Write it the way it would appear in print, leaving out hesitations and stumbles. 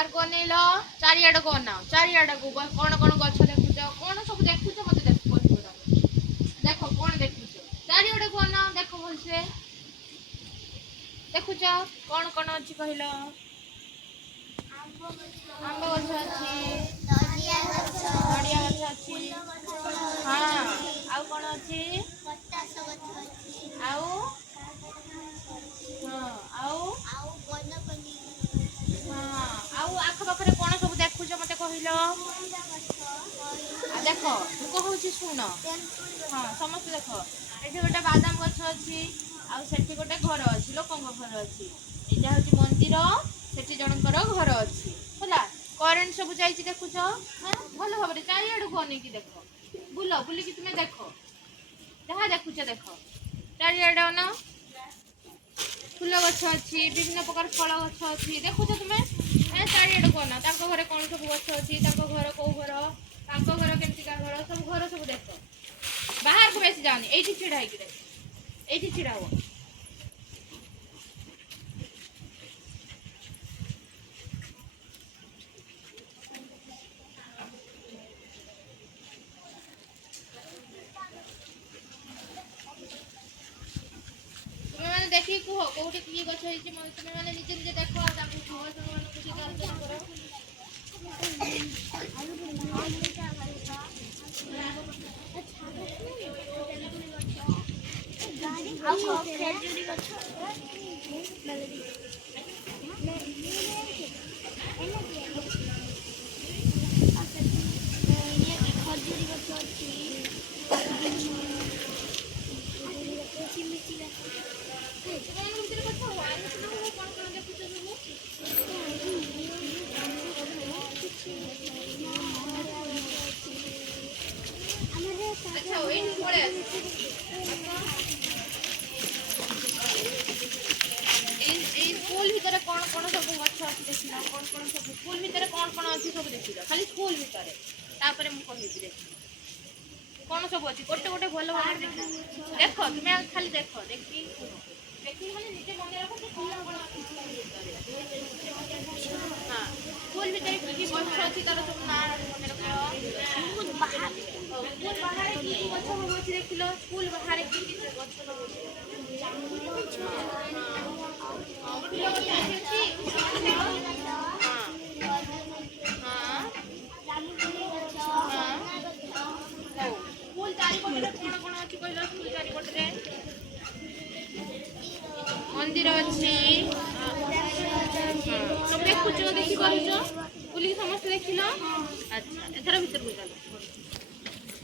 बाहर को अनेल चारिआड को अनाओ चारिआड को कौन कौन गछ देखुच कौन सब देखुच मत देख कौन देखुच चारिआड को अनाओ देख भलसे देखुच कौन कौन अच्छी कहल आंब गछ अच्छी नड़िया गछ अच्छी हाँ आउ कौन अच्छी आउ हाँ आउ हाँ आउ आख पाखरे कौन सब देखुच मत कहल देख तू कहूँ शुण हाँ समस्त देख ये गोटे बादाम गछ अच्छी आठी गोटे घर अच्छी लोक घर अच्छी यहाँ हूँ मंदिर से जनकर घर अच्छी है करेन्ट सब जाइए देखुच हाँ भल भाव चारिआड़ को अनेक देख बुल बुलिकी तुम्हें देख जहाँ देखुच देख चारिआड़ अना फूल गछ अच्छी विभिन्न प्रकार फल गछ अच्छी देखुच तुम्हें चारिआड़ को अना घरे कौन सब गछ अच्छी घर कौ घर घर केमतिका घर सब देख बाहर को बेसी जाओनी ये छिड़ा है ये छिड़ा हो देखी कह कौटे कि गछ तुम मैंने निजे निजे देख स्कूल भितर कौन कौन सब गछ अच्छी देख कौन कौन सब स्कूल भितर कौन कौन अच्छी सब देख खाली स्कूल भितर मुझे देख कौन सब अच्छी गोटे गोटे भल भाव देख तुम्हें खाली देख देखी देखी मैंने निजे मन रख कौन कौन हाँ स्कूल भितर कि गछ अच्छी तार सब ना मन रख स्कूल बाहर कि गछ सब अच्छी देख स्कूल बाहर कि गछ मंदिर अच्छी सब देखुच देखी पार बुलिक समस्त देख अच्छा एथर भीतर को चलो।